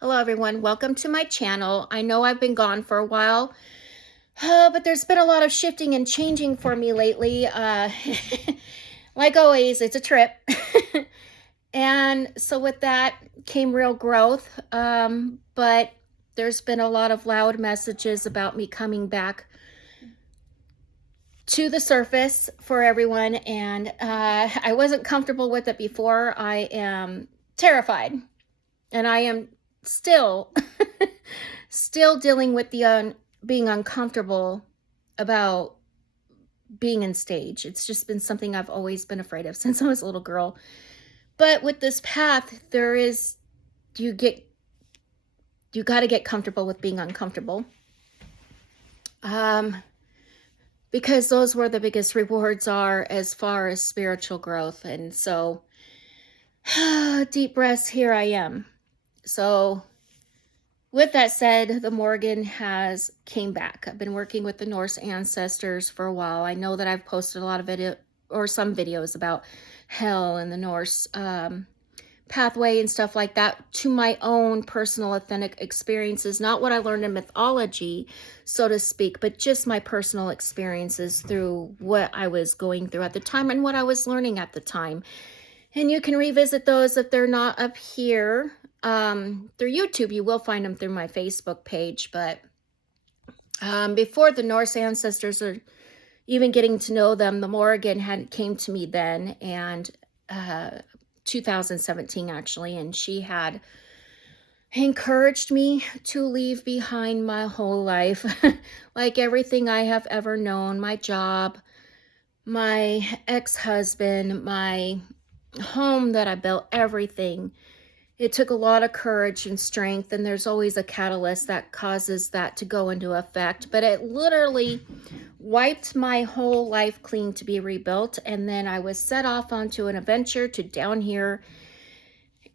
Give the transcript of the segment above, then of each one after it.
Hello everyone, welcome to my channel. I know I've been gone for a while, but there's been a lot of shifting and changing for me lately. Like always, it's a trip. And so with that came real growth, but there's been a lot of loud messages about me coming back to the surface for everyone, and I wasn't comfortable with it before. I am terrified, and I am still still dealing with the being uncomfortable about being in stage. It's just been something I've always been afraid of since I was a little girl. But with this path, you get you got to get comfortable with being uncomfortable. Because those where the biggest rewards are as far as spiritual growth. And so deep breaths, here I am. So with that said, the Morrigan has came back. I've been working with the Norse ancestors for a while. I know that I've posted a lot of some videos about hell and the Norse pathway and stuff like that to my own personal authentic experiences, not what I learned in mythology, so to speak, but just my personal experiences through what I was going through at the time and what I was learning at the time. And you can revisit those if they're not up here through YouTube. You will find them through my Facebook page. But before the Norse ancestors or even getting to know them, the Morrigan came to me then, and 2017 actually, and she had encouraged me to leave behind my whole life, like everything I have ever known, my job, my ex-husband, my home that I built, everything. It took a lot of courage and strength, and there's always a catalyst that causes that to go into effect. But it literally wiped my whole life clean to be rebuilt. And then I was set off onto an adventure to down here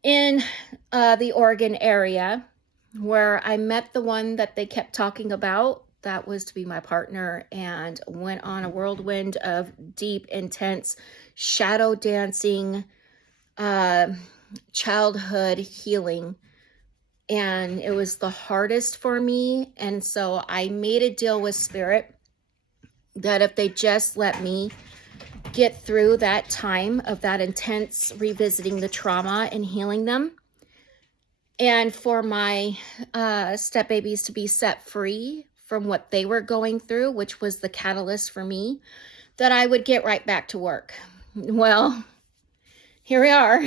in the Oregon area, where I met the one that they kept talking about. That was to be my partner, and went on a whirlwind of deep, intense shadow dancing, childhood healing. And it was the hardest for me. And so I made a deal with Spirit that if they just let me get through that time of that intense revisiting the trauma and healing them, and for my step babies to be set free from what they were going through, which was the catalyst for me, that I would get right back to work. Well, here we are.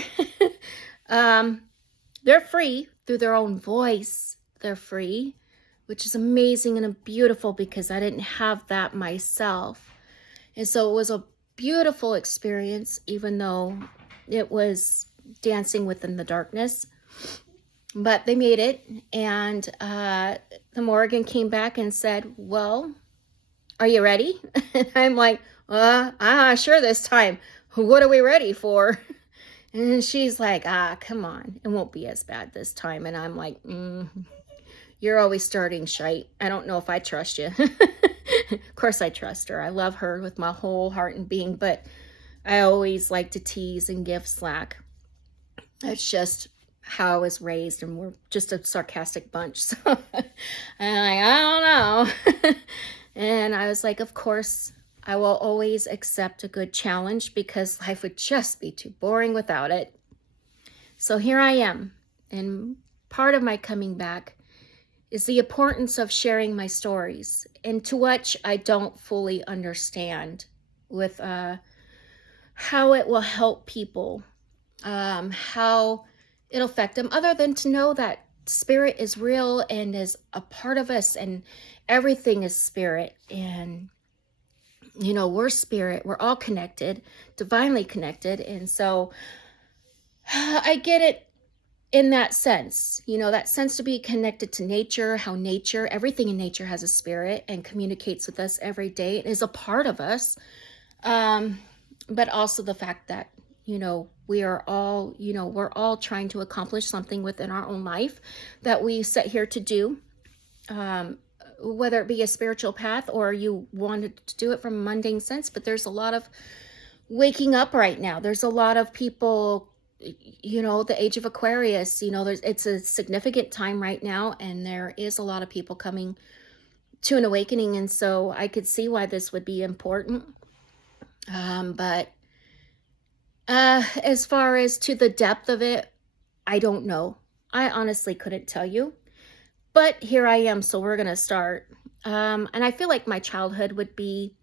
They're free through their own voice. They're free, which is amazing and beautiful, because I didn't have that myself. And so it was a beautiful experience, even though it was dancing within the darkness. But they made it, and the Morrigan came back and said, well, are you ready? And I'm like, sure this time. What are we ready for? And she's like, come on. It won't be as bad this time. And I'm like, you're always starting shite. I don't know if I trust you. Of course I trust her. I love her with my whole heart and being, but I always like to tease and give slack. That's just how I was raised, and we're just a sarcastic bunch. So I'm like, I don't know. And I was like, of course, I will always accept a good challenge, because life would just be too boring without it. So here I am. And part of my coming back is the importance of sharing my stories, and to which I don't fully understand with how it will help people, how it'll affect them, other than to know that Spirit is real and is a part of us, and everything is spirit. And we're spirit, we're all connected, divinely connected. And so I get it in that sense, that sense to be connected to nature, how everything in nature has a spirit and communicates with us every day and is a part of us. But also the fact that, we are all, we're all trying to accomplish something within our own life that we set here to do. Whether it be a spiritual path or you wanted to do it from a mundane sense. But there's a lot of waking up right now. There's a lot of people the age of Aquarius, it's a significant time right now, and there is a lot of people coming to an awakening. And so I could see why this would be important. But as far as to the depth of it, I don't know. I honestly couldn't tell you. But here I am, so we're going to start. And I feel like my childhood would be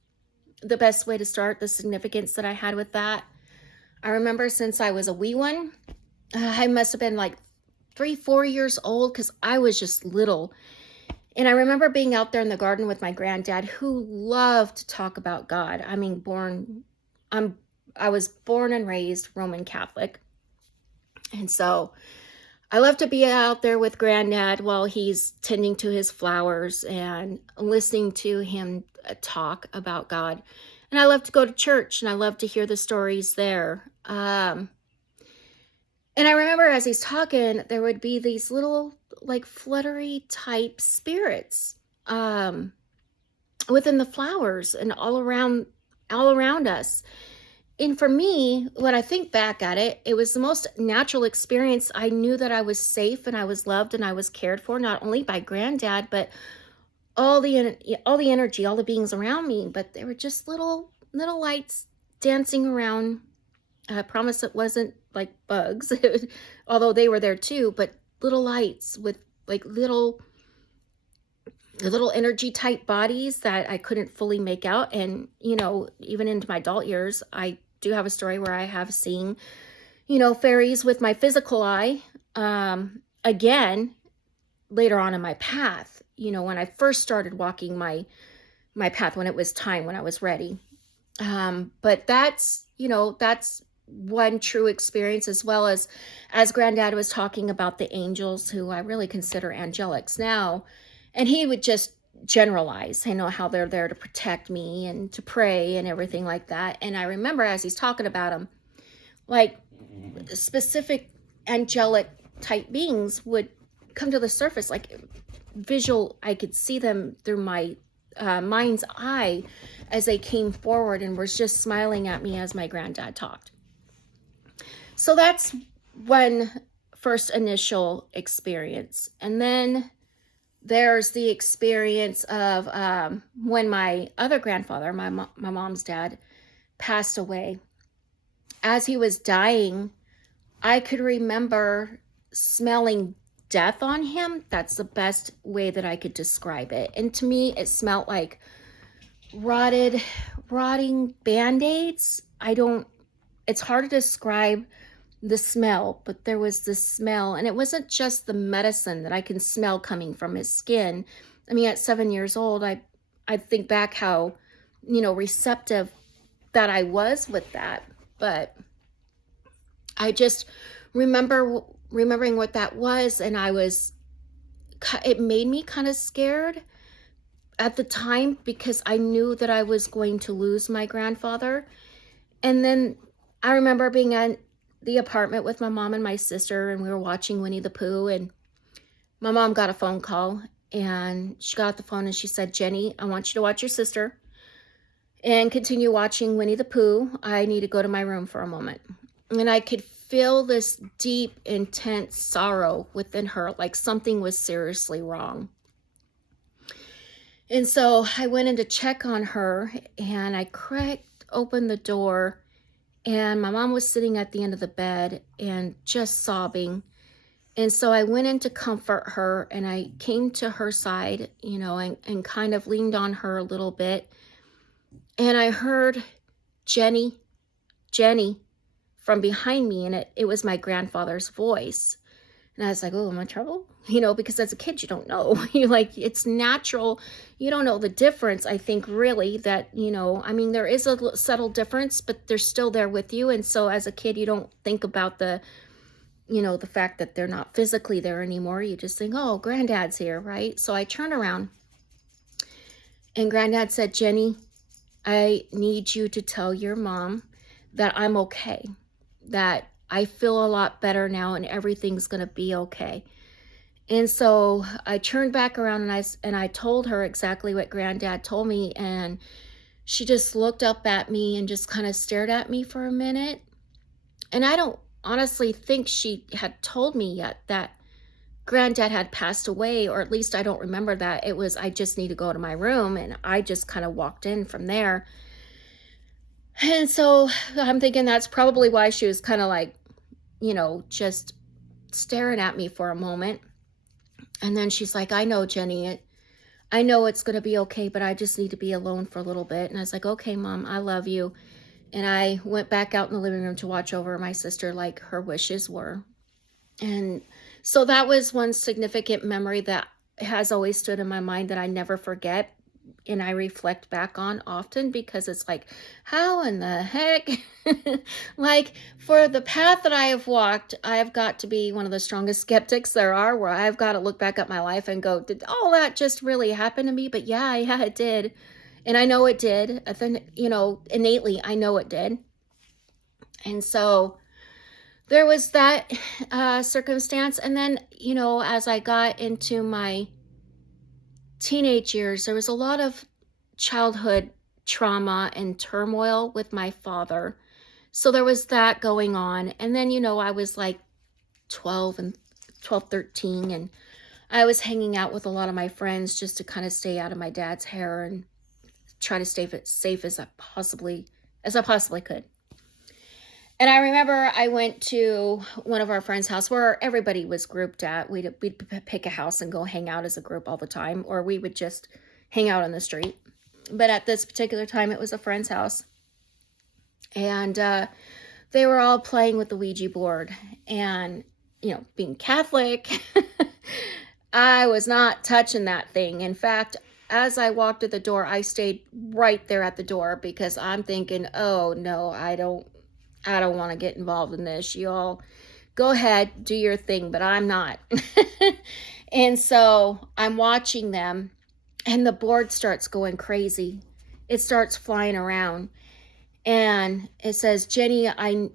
the best way to start, the significance that I had with that. I remember since I was a wee one, I must have been like 3, 4 years old because I was just little. And I remember being out there in the garden with my granddad, who loved to talk about God. I mean, I was born and raised Roman Catholic. And so I love to be out there with granddad while he's tending to his flowers and listening to him talk about God. And I love to go to church, and I love to hear the stories there. And I remember as he's talking, there would be these little like fluttery type spirits within the flowers and all around us. And for me, when I think back at it, it was the most natural experience. I knew that I was safe and I was loved and I was cared for, not only by granddad, but all the energy, all the beings around me. But they were just little lights dancing around. I promise it wasn't like bugs, although they were there too, but little lights with like little energy type bodies that I couldn't fully make out. And, even into my adult years, I do have a story where I have seen, fairies with my physical eye. Again, later on in my path, when I first started walking my path, when it was time, when I was ready. But that's one true experience, as well as granddad was talking about the angels, who I really consider angelics now. And he would just generalize, how they're there to protect me and to pray and everything like that. And I remember as he's talking about them, like specific angelic type beings would come to the surface, like visual. I could see them through my mind's eye as they came forward and was just smiling at me as my granddad talked. So that's one first initial experience. And then there's the experience of when my other grandfather, my mom's dad, passed away. As he was dying, I could remember smelling death on him. That's the best way that I could describe it. And to me, it smelled like rotting Band-Aids. It's hard to describe the smell, but there was this smell, and it wasn't just the medicine that I can smell coming from his skin. I mean, at 7 years old, I think back how, receptive that I was with that. But I just remembering what that was, and it made me kind of scared at the time, because I knew that I was going to lose my grandfather. And then I remember being at the apartment with my mom and my sister, and we were watching Winnie the Pooh, and my mom got a phone call, and she got the phone and she said, "Jenny, I want you to watch your sister and continue watching Winnie the Pooh. I need to go to my room for a moment." And I could feel this deep, intense sorrow within her, like something was seriously wrong. And so I went in to check on her, and I cracked open the door, and my mom was sitting at the end of the bed and just sobbing. And so I went in to comfort her, and I came to her side, and kind of leaned on her a little bit. And I heard, "Jenny, Jenny," from behind me, and it was my grandfather's voice. And I was like, "Oh, am I in trouble?" Because as a kid, you don't know. You're like, it's natural. You don't know the difference, I think, really, that, I mean, there is a subtle difference, but they're still there with you. And so as a kid, you don't think about the fact that they're not physically there anymore. You just think, "Oh, granddad's here," right? So I turned around, and granddad said, "Jenny, I need you to tell your mom that I'm okay, that I feel a lot better now, and everything's going to be okay." And so I turned back around, and I told her exactly what granddad told me. And she just looked up at me and just kind of stared at me for a minute. And I don't honestly think she had told me yet that granddad had passed away, or at least I don't remember that. It was, I just need to go to my room, and I just kind of walked in from there. And so I'm thinking that's probably why she was kind of like, just staring at me for a moment. And then she's like, I know, Jenny, I know it's going to be okay, but I just need to be alone for a little bit. And I was like, okay, Mom, I love you. And I went back out in the living room to watch over my sister like her wishes were. And so that was one significant memory that has always stood in my mind that I never forget. And I reflect back on often, because it's like, how in the heck? Like, for the path that I have walked, I've got to be one of the strongest skeptics there are, where I've got to look back at my life and go, did all that just really happen to me? But yeah, it did. And I know it did. I think, innately, I know it did. And so there was that circumstance. And then, as I got into my teenage years, there was a lot of childhood trauma and turmoil with my father. So there was that going on. And then, I was like 12, 13, and I was hanging out with a lot of my friends just to kind of stay out of my dad's hair and try to stay as safe as I possibly could. And I remember I went to one of our friends' house where everybody was grouped at. We'd pick a house and go hang out as a group all the time, or we would just hang out on the street. But at this particular time, it was a friend's house. And they were all playing with the Ouija board. And, being Catholic, I was not touching that thing. In fact, as I walked to the door, I stayed right there at the door, because I'm thinking, oh no, I don't want to get involved in this. You all go ahead, do your thing, but I'm not. And so I'm watching them, and the board starts going crazy. It starts flying around, and it says, Jenny, I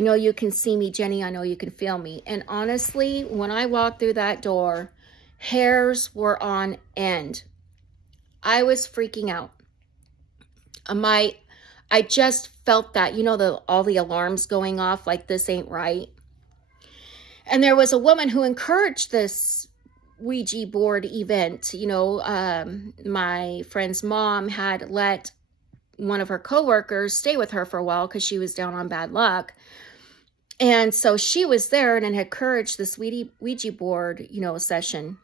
know you can see me, Jenny. I know you can feel me. And honestly, when I walked through that door, hairs were on end. I was freaking out. I just felt that, all the alarms going off, like this ain't right. And there was a woman who encouraged this Ouija board event. My friend's mom had let one of her coworkers stay with her for a while because she was down on bad luck. And so she was there and had encouraged this Ouija board, session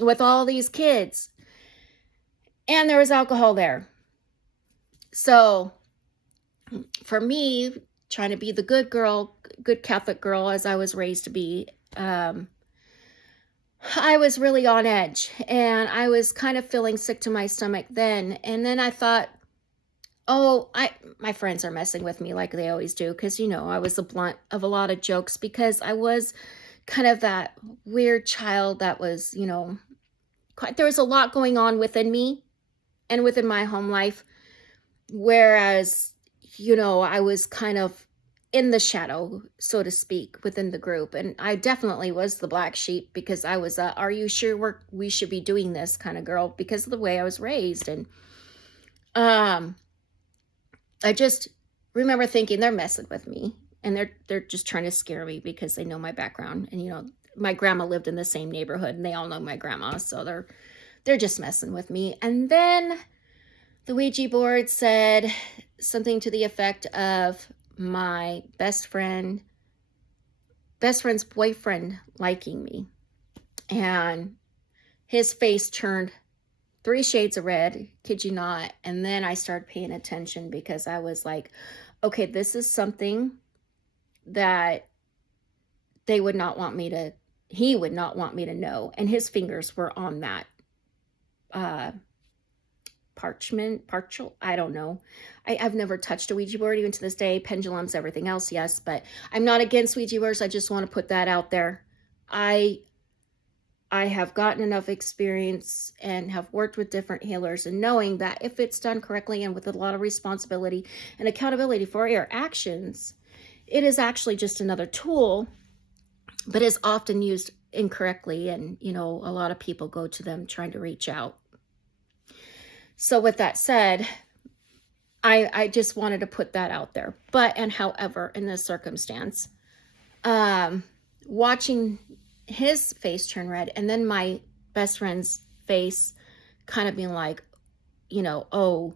with all these kids. And there was alcohol there. So for me, trying to be the good girl, good Catholic girl, as I was raised to be, I was really on edge, and I was kind of feeling sick to my stomach then. And then I thought, my friends are messing with me like they always do, because, I was the blunt of a lot of jokes, because I was kind of that weird child that was, there was a lot going on within me and within my home life, whereas, I was kind of in the shadow, so to speak, within the group. And I definitely was the black sheep, because I was are you sure we should be doing this kind of girl, because of the way I was raised. And I just remember thinking, they're messing with me, and they're just trying to scare me because they know my background. And my grandma lived in the same neighborhood, and they all know my grandma, so they're just messing with me. And then the Ouija board said something to the effect of my best friend's boyfriend liking me. And his face turned 3 shades of red, kid you not. And then I started paying attention, because I was like, okay, this is something that he would not want me to know. And his fingers were on that partial, I don't know. I've never touched a Ouija board, even to this day. Pendulums, everything else, yes, but I'm not against Ouija boards. I just want to put that out there. I have gotten enough experience and have worked with different healers, and knowing that if it's done correctly and with a lot of responsibility and accountability for your actions, it is actually just another tool, but is often used incorrectly. And, a lot of people go to them trying to reach out. So with that said, I just wanted to put that out there. But, and however, in this circumstance, um, watching his face turn red and then my best friend's face kind of being like, oh,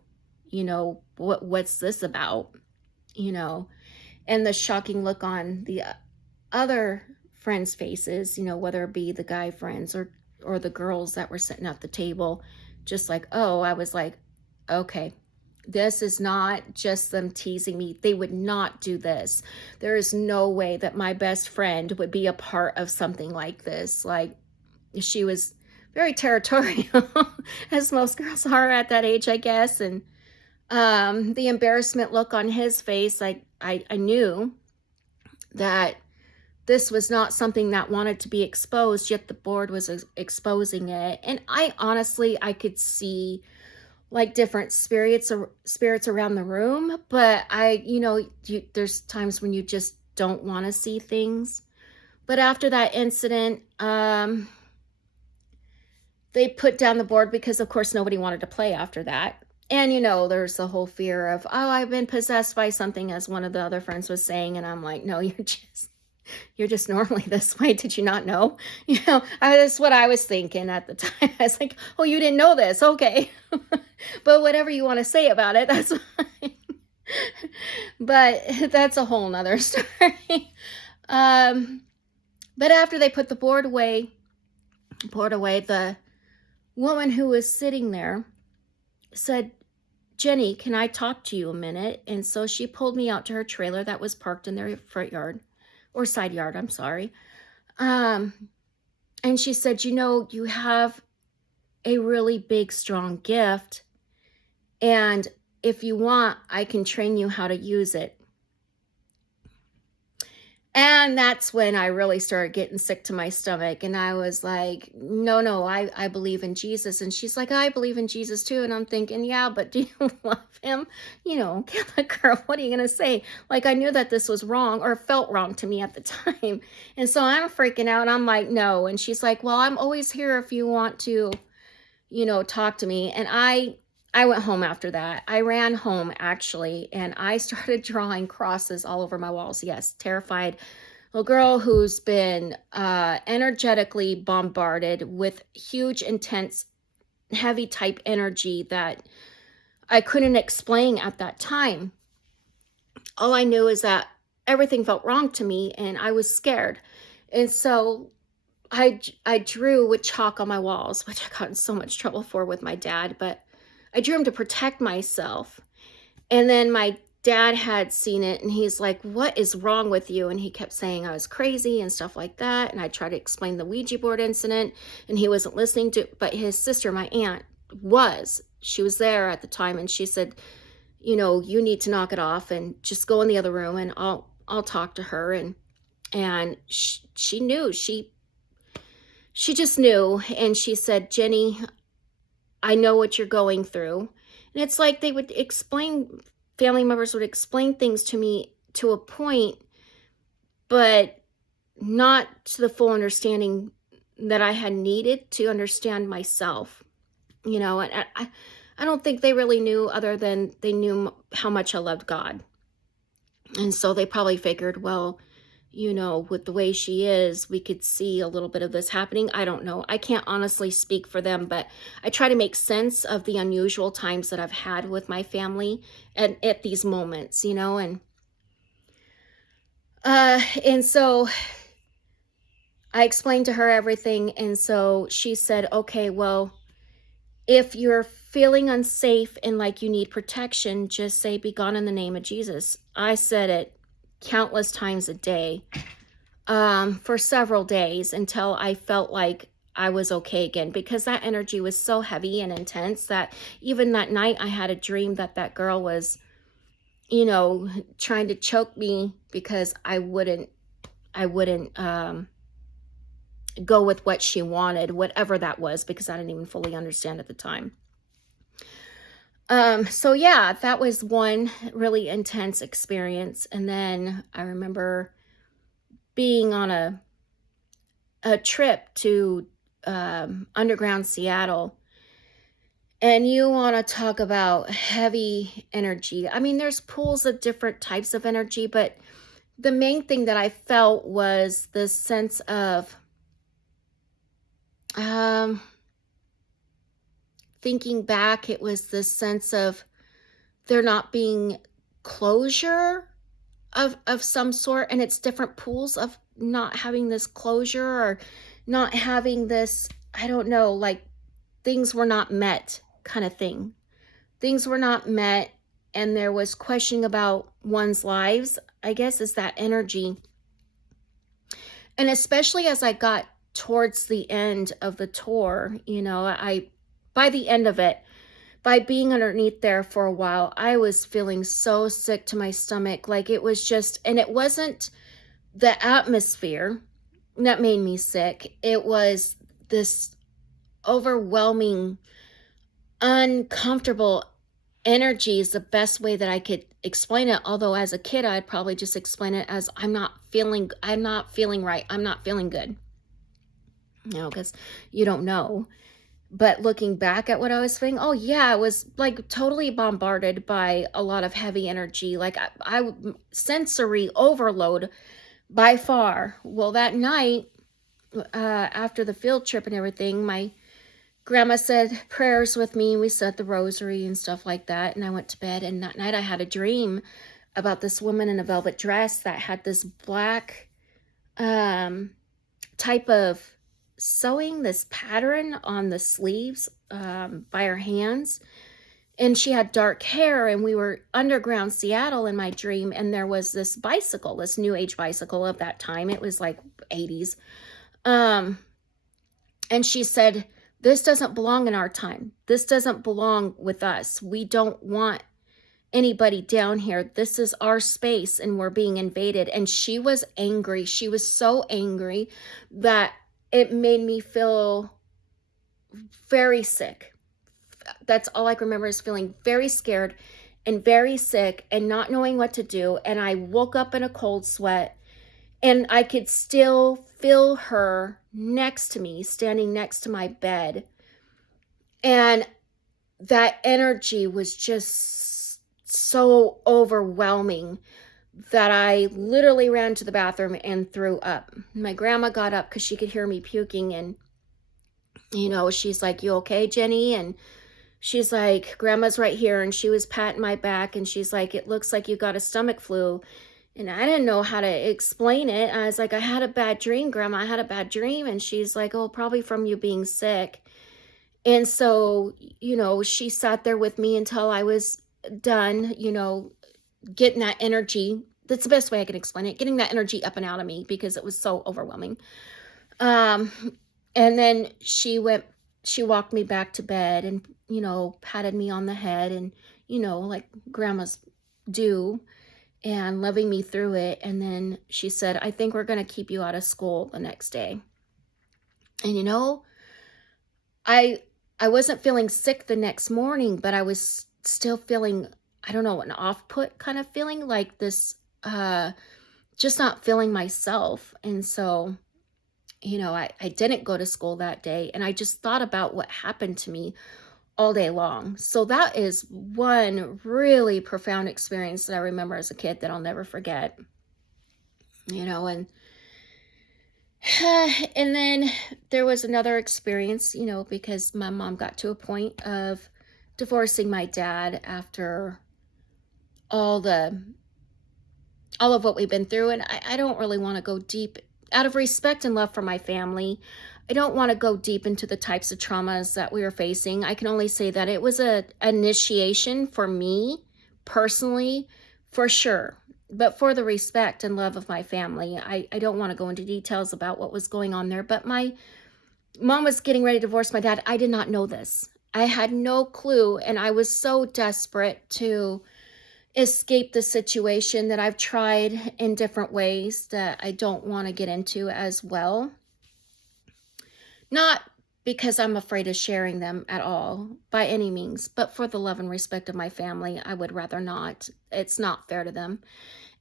what's this about? You know, and the shocking look on the other friends' faces, whether it be the guy friends or the girls that were sitting at the table, just like, oh, I was like, okay, this is not just them teasing me. They would not do this. There is no way that my best friend would be a part of something like this. Like, she was very territorial, as most girls are at that age, I guess. And the embarrassment look on his face, I knew that this was not something that wanted to be exposed, yet the board was exposing it. And I could see like different spirits around the room, but there's times when you just don't want to see things. But after that incident, they put down the board because of course nobody wanted to play after that. And there's the whole fear of, oh, I've been possessed by something, as one of the other friends was saying. And I'm like, no, you're just normally this way. Did you not know? That's what I was thinking at the time. I was like, oh, you didn't know this. Okay. But whatever you want to say about it, that's fine. But that's a whole nother story. But after they put the board away, the woman who was sitting there said, Jenny, can I talk to you a minute? And so she pulled me out to her trailer that was parked in their front yard, or side yard, I'm sorry. And she said, you have a really big, strong gift. And if you want, I can train you how to use it. And that's when I really started getting sick to my stomach. And I was like, no, I believe in Jesus. And she's like, I believe in Jesus too. And I'm thinking, yeah, but do you love him? Catholic girl, what are you going to say? Like, I knew that this was wrong, or felt wrong to me at the time. And so I'm freaking out. I'm like, no. And she's like, well, I'm always here if you want to, talk to me. And I went home after that. I ran home, actually, and I started drawing crosses all over my walls. Yes, terrified little girl who's been energetically bombarded with huge, intense, heavy type energy that I couldn't explain at that time. All I knew is that everything felt wrong to me, and I was scared. And so I drew with chalk on my walls, which I got in so much trouble for with my dad, but I drew him to protect myself. And then my dad had seen it, and he's like, what is wrong with you? And he kept saying I was crazy and stuff like that. And I tried to explain the Ouija board incident, and he wasn't listening to, but his sister, my aunt, she was there at the time. And she said, you need to knock it off and just go in the other room, and I'll talk to her. And she knew, she just knew. And she said, Jenny, I know what you're going through. And it's like family members would explain things to me to a point, but not to the full understanding that I had needed to understand myself. And I don't think they really knew, other than they knew how much I loved God. And so they probably figured, well, with the way she is, we could see a little bit of this happening. I don't know. I can't honestly speak for them, but I try to make sense of the unusual times that I've had with my family at these moments, and so I explained to her everything. And so she said, okay, well, if you're feeling unsafe and like you need protection, just say, be gone in the name of Jesus. I said it countless times a day, for several days, until I felt like I was okay again, because that energy was so heavy and intense that even that night I had a dream that girl was, trying to choke me because I wouldn't go with what she wanted, whatever that was, because I didn't even fully understand at the time. So yeah, that was one really intense experience. And then I remember being on a trip to underground Seattle, And you want to talk about heavy energy. I mean, there's pools of different types of energy, but the main thing that I felt was the sense of um, thinking back, it was this sense of there not being closure of some sort, and it's different pools of not having this closure or not having this, I don't know, like things were not met kind of thing. Things were not met, and there was questioning about one's lives, I guess, is that energy. And especially as I got towards the end of the tour, I by the end of it, by being underneath there for a while, I was feeling so sick to my stomach. Like it was just, and it wasn't the atmosphere that made me sick. It was this overwhelming, uncomfortable energy is the best way that I could explain it. Although as a kid, I'd probably just explain it as I'm not feeling right. I'm not feeling good. Because you don't know. But looking back at what I was feeling, oh yeah, I was like totally bombarded by a lot of heavy energy, like sensory overload by far. Well, that night, after the field trip and everything, my grandma said prayers with me, and we said the rosary and stuff like that. And I went to bed, and that night I had a dream about this woman in a velvet dress that had this black type of sewing, this pattern on the sleeves by her hands. And she had dark hair, and we were underground Seattle in my dream, and there was this bicycle, this new age bicycle of that time. It was like 80s. And she said, this doesn't belong in our time. This doesn't belong with us. We don't want anybody down here. This is our space, and we're being invaded. And she was angry. She was so angry that it made me feel very sick. That's all I can remember, is feeling very scared and very sick and not knowing what to do. And I woke up in a cold sweat, and I could still feel her next to me, standing next to my bed. And that energy was just so overwhelming that I literally ran to the bathroom and threw up. My grandma got up because she could hear me puking, and she's like, you okay, Jenny? And she's like, grandma's right here. And she was patting my back, and she's like, it looks like you got a stomach flu. And I didn't know how to explain it. I was like, I had a bad dream, Grandma. I had a bad dream. And she's like, oh, probably from you being sick. And so, she sat there with me until I was done, getting that energy. That's the best way I can explain it, getting that energy up and out of me, because it was so overwhelming. And then she walked me back to bed, and, patted me on the head, and, like grandmas do, and loving me through it. And then she said, I think we're going to keep you out of school the next day. And, I wasn't feeling sick the next morning, but I was still feeling, I don't know, an off-put kind of feeling, like this, just not feeling myself. And so, I didn't go to school that day, and I just thought about what happened to me all day long. So that is one really profound experience that I remember as a kid that I'll never forget. And and then there was another experience, because my mom got to a point of divorcing my dad after all of what we've been through. And I don't really want to go deep, out of respect and love for my family. I don't want to go deep into the types of traumas that we were facing. I can only say that it was an initiation for me personally, for sure. But for the respect and love of my family, I don't want to go into details about what was going on there. But my mom was getting ready to divorce my dad. I did not know this. I had no clue. And I was so desperate to escape the situation that I've tried in different ways that I don't want to get into as well. Not because I'm afraid of sharing them at all, by any means, but for the love and respect of my family, I would rather not. It's not fair to them.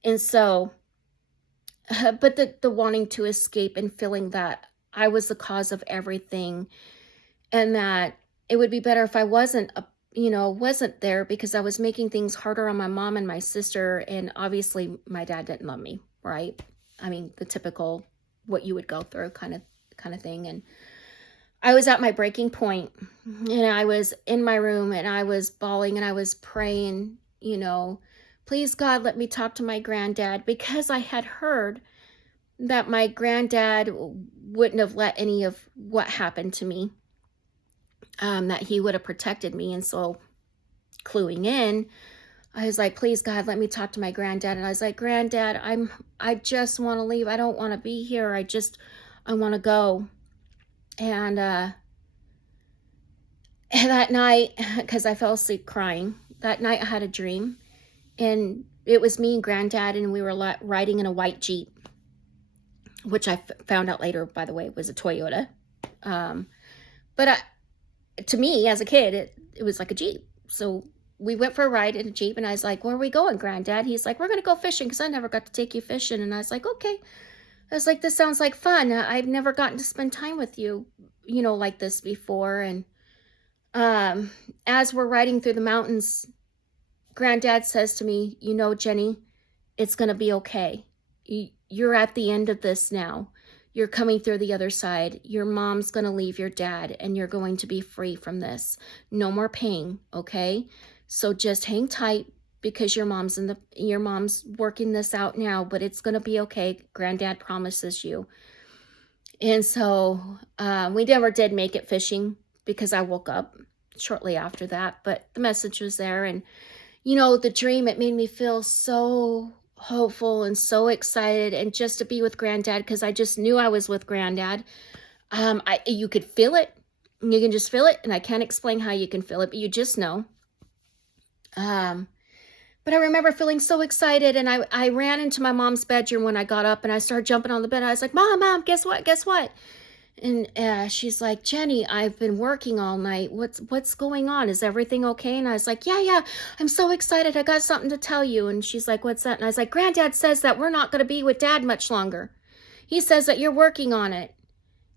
And so, but the wanting to escape and feeling that I was the cause of everything, and that it would be better if I wasn't, wasn't there because I was making things harder on my mom and my sister. And obviously my dad didn't love me, right? I mean, the typical what you would go through kind of thing. And I was at my breaking point, and I was in my room and I was bawling and I was praying, please God, let me talk to my granddad, because I had heard that my granddad wouldn't have let any of what happened to me, that he would have protected me. And so, cluing in, I was like, please God, let me talk to my granddad. And I was like, Granddad, I just want to leave. I don't want to be here. I want to go. And that night, because I fell asleep crying, that night I had a dream, and it was me and Granddad, and we were riding in a white Jeep, which I found out later, by the way, was a Toyota. But to me, as a kid, it was like a Jeep. So we went for a ride in a Jeep, and I was like, where are we going, Granddad? He's like, we're going to go fishing, because I never got to take you fishing. And I was like, okay. I was like, this sounds like fun. I've never gotten to spend time with you, like this before. And as we're riding through the mountains, Granddad says to me, Jenny, it's going to be okay. You're at the end of this now. You're coming through the other side. Your mom's going to leave your dad, and you're going to be free from this. No more pain, okay? So just hang tight, because your mom's working this out now, but it's going to be okay. Granddad promises you. And so we never did make it fishing, because I woke up shortly after that, but the message was there. And, the dream, it made me feel so hopeful and so excited, and just to be with Granddad, because I just knew I was with Granddad. You could feel it. You can just feel it, and I can't explain how you can feel it, but you just know. But I remember feeling so excited, and I ran into my mom's bedroom when I got up, and I started jumping on the bed. I was like, Mom, guess what? And she's like, Jenny, I've been working all night. What's going on? Is everything okay? And I was like, yeah, I'm so excited. I got something to tell you. And she's like, what's that? And I was like, Granddad says that we're not going to be with Dad much longer. He says that you're working on it.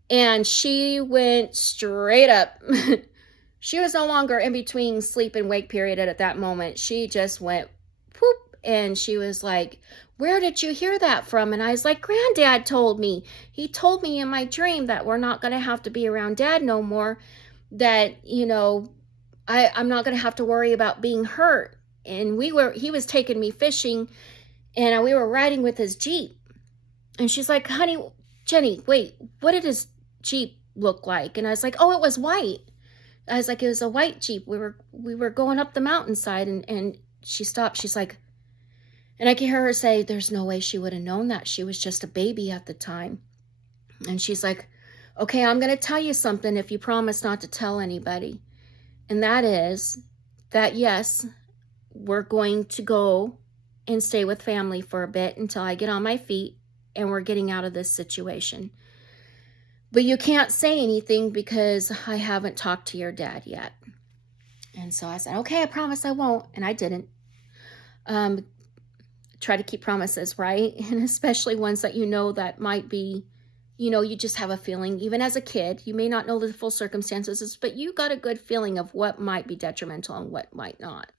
And she went straight up. She was no longer in between sleep and wake period at that moment. She just went whoop, and she was like, where did you hear that from? And I was like, Granddad told me. He told me in my dream that we're not going to have to be around Dad no more, that, I'm not going to have to worry about being hurt. And he was taking me fishing, and we were riding with his Jeep. And she's like, honey, Jenny, wait, what did his Jeep look like? And I was like, oh, it was white. I was like, it was a white Jeep. We were going up the mountainside, and she stopped. She's like, and I can hear her say, there's no way she would have known that. She was just a baby at the time. And she's like, okay, I'm going to tell you something if you promise not to tell anybody. And that is that, yes, we're going to go and stay with family for a bit until I get on my feet and we're getting out of this situation. But you can't say anything because I haven't talked to your dad yet. And so I said, okay, I promise I won't. And I didn't. Try to keep promises, right? And especially ones that that might be, you just have a feeling. Even as a kid, you may not know the full circumstances, but you got a good feeling of what might be detrimental and what might not.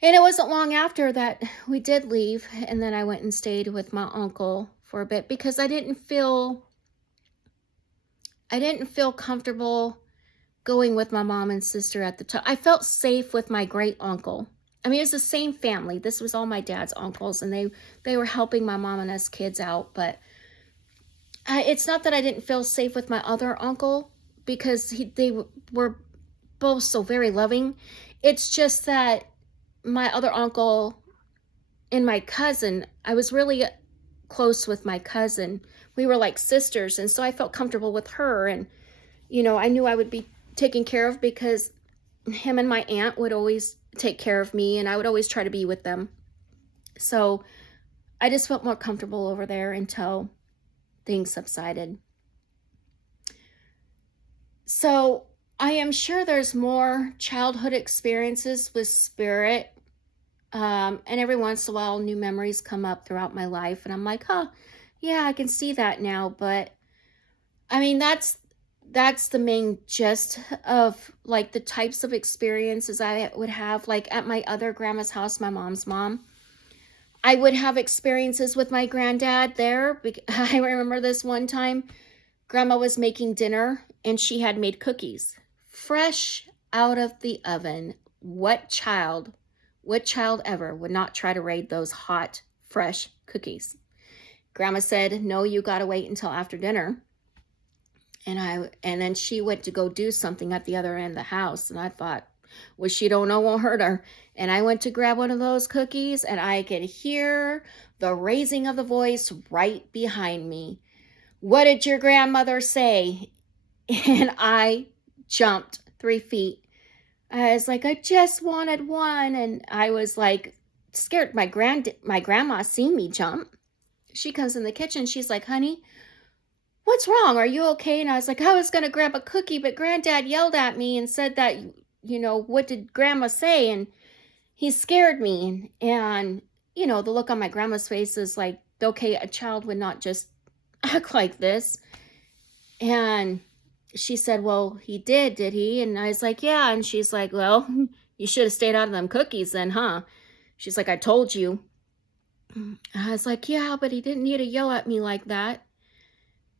And it wasn't long after that we did leave, and then I went and stayed with my uncle for a bit, because I didn't feel comfortable going with my mom and sister at the time. I felt safe with my great uncle. I mean, it was the same family. This was all my dad's uncles, and they were helping my mom and us kids out. But it's not that I didn't feel safe with my other uncle, because they were both so very loving. It's just that my other uncle and my cousin, I was really close with my cousin. We were like sisters, and so I felt comfortable with her. And, I knew I would be taken care of, because him and my aunt would always take care of me, and I would always try to be with them. So I just felt more comfortable over there until things subsided. So I am sure there's more childhood experiences with spirit. And every once in a while, new memories come up throughout my life, and I'm like, yeah, I can see that now. But I mean, that's that's the main gist of like the types of experiences I would have. Like at my other grandma's house, my mom's mom, I would have experiences with my granddad there. I remember this one time, grandma was making dinner and she had made cookies fresh out of the oven. What child ever would not try to raid those hot, fresh cookies? Grandma said, no, you got to wait until after dinner. And then she went to go do something at the other end of the house. And I thought, what she don't know won't hurt her. And I went to grab one of those cookies and I could hear the raising of the voice right behind me. What did your grandmother say? And I jumped 3 feet. I was like, I just wanted one. And I was like scared. My grandma seen me jump. She comes in the kitchen. She's like, honey, what's wrong? Are you okay? And I was like, I was going to grab a cookie, but granddad yelled at me and said that, what did grandma say? And he scared me. And, the look on my grandma's face is like, okay, a child would not just act like this. And she said, well, he did he? And I was like, yeah. And she's like, well, you should have stayed out of them cookies then, huh? She's like, I told you. I was like, yeah, but he didn't need to yell at me like that.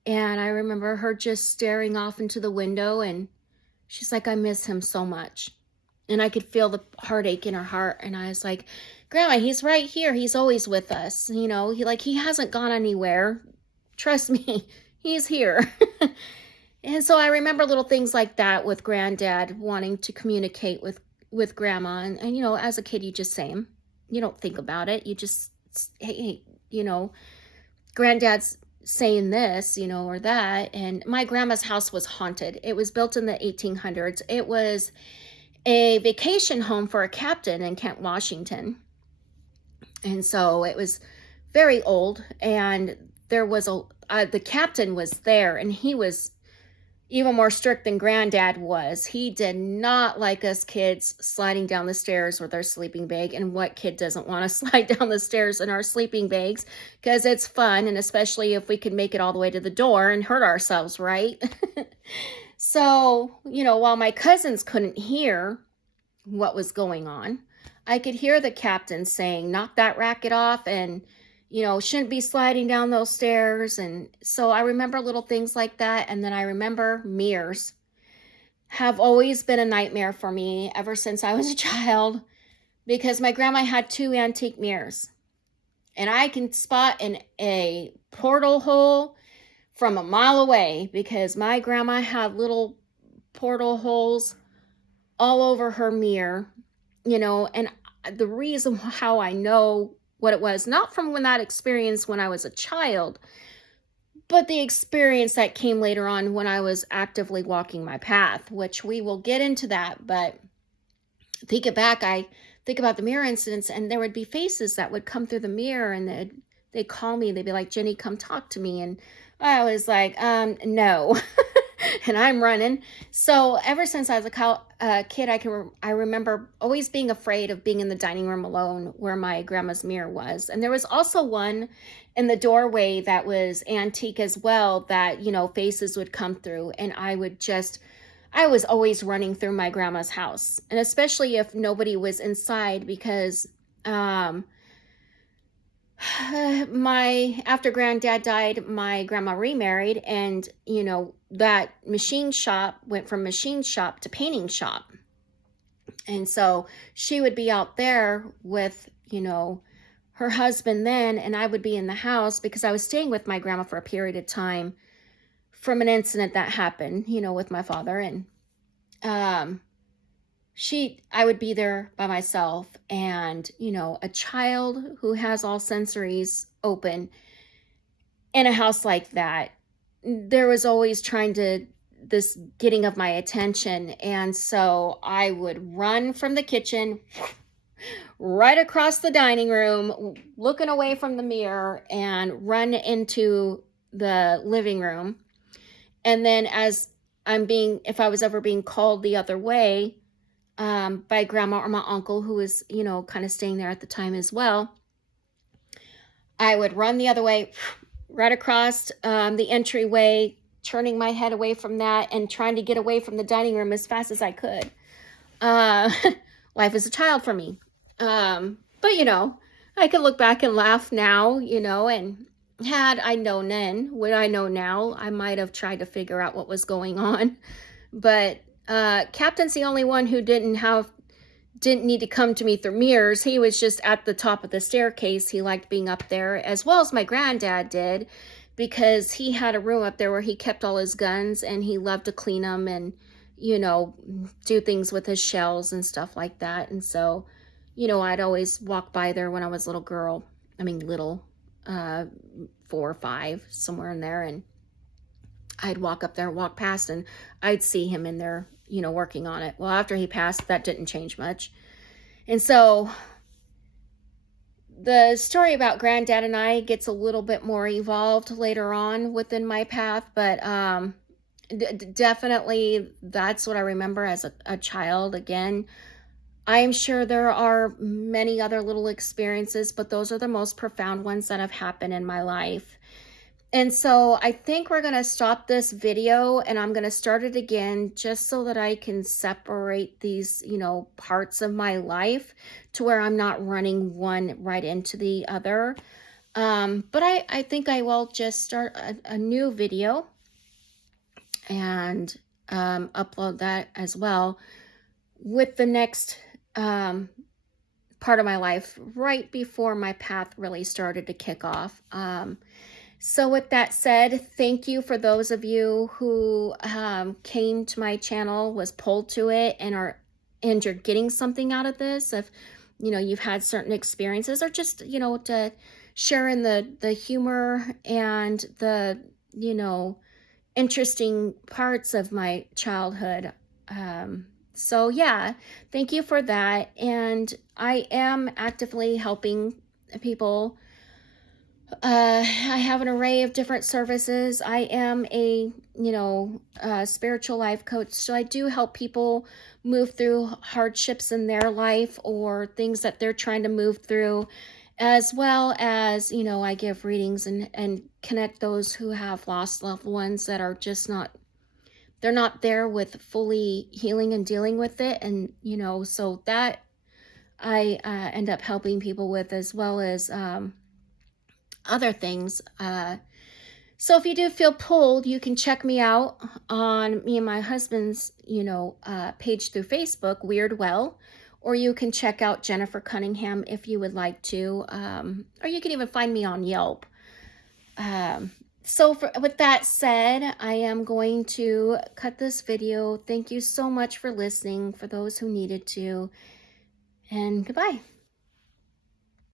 And I remember her just staring off into the window and she's like, I miss him so much. And I could feel the heartache in her heart. And I was like, Grandma, he's right here. He's always with us. He hasn't gone anywhere. Trust me, he's here. And so I remember little things like that with Granddad wanting to communicate with Grandma. And as a kid, you just say them. You don't think about it. You just, hey, Granddad's saying this, or that. And my grandma's house was haunted. It was built in the 1800s. It was a vacation home for a captain in Kent, Washington. And so it was very old. And there was the captain was there, and he was even more strict than Granddad was. He did not like us kids sliding down the stairs with our sleeping bag. And what kid doesn't want to slide down the stairs in our sleeping bags? Because it's fun, and especially if we could make it all the way to the door and hurt ourselves, right? So, while my cousins couldn't hear what was going on, I could hear the captain saying, knock that racket off, and shouldn't be sliding down those stairs. And so I remember little things like that. And then I remember mirrors have always been a nightmare for me ever since I was a child, because my grandma had 2 antique mirrors. And I can spot in a portal hole from a mile away, because my grandma had little portal holes all over her mirror, and the reason how I know what it was, not from that experience when I was a child, but the experience that came later on when I was actively walking my path, which we will get into that. But I think about the mirror incidents, and there would be faces that would come through the mirror, and they'd call me. They'd be like, Jenny, come talk to me. And I was like, no. And I'm running. So ever since I was a kid, I remember always being afraid of being in the dining room alone where my grandma's mirror was. And there was also one in the doorway that was antique as well, that, faces would come through, and I was always running through my grandma's house. And especially if nobody was inside, because after Granddad died, my grandma remarried, and that machine shop went from machine shop to painting shop. And so she would be out there with her husband then, and I would be in the house because I was staying with my grandma for a period of time from an incident that happened with my father. And I would be there by myself, and, a child who has all sensories open in a house like that, there was always this getting of my attention. And so I would run from the kitchen right across the dining room, looking away from the mirror, and run into the living room. And then if I was ever being called the other way, by grandma or my uncle, who was, kind of staying there at the time as well, I would run the other way, right across the entryway, turning my head away from that and trying to get away from the dining room as fast as I could. Uh, life is a child for me. But I could look back and laugh now, and had I known then what I know now, I might have tried to figure out what was going on. But Captain's the only one who didn't need to come to me through mirrors. He was just at the top of the staircase. He liked being up there, as well as my granddad did, because he had a room up there where he kept all his guns, and he loved to clean them and, do things with his shells and stuff like that. And so, I'd always walk by there when I was a little girl. I mean, little, 4 or 5, somewhere in there. And I'd walk up there, walk past, and I'd see him in there, working on it. Well, after he passed, that didn't change much. And so the story about Granddad and I gets a little bit more evolved later on within my path, but definitely that's what I remember as a child. Again, I am sure there are many other little experiences, but those are the most profound ones that have happened in my life. And so I think we're going to stop this video, and I'm going to start it again just so that I can separate these, parts of my life to where I'm not running one right into the other. But I think I will just start a new video and upload that as well with the next part of my life right before my path really started to kick off. So with that said, thank you for those of you who came to my channel, was pulled to it, and you're getting something out of this. If you've had certain experiences, or just to share in the humor and the interesting parts of my childhood. So yeah, thank you for that. And I am actively helping people. I have an array of different services. I am a spiritual life coach. So I do help people move through hardships in their life or things that they're trying to move through, as well as, I give readings and connect those who have lost loved ones that are just they're not there with fully healing and dealing with it. And, so that I end up helping people with, as well as other things. So if you do feel pulled, you can check me out on me and my husband's, page through Facebook, Weird Well, or you can check out Jennifer Cunningham if you would like to, or you can even find me on Yelp. So with that said, I am going to cut this video. Thank you so much for listening, for those who needed to, and goodbye.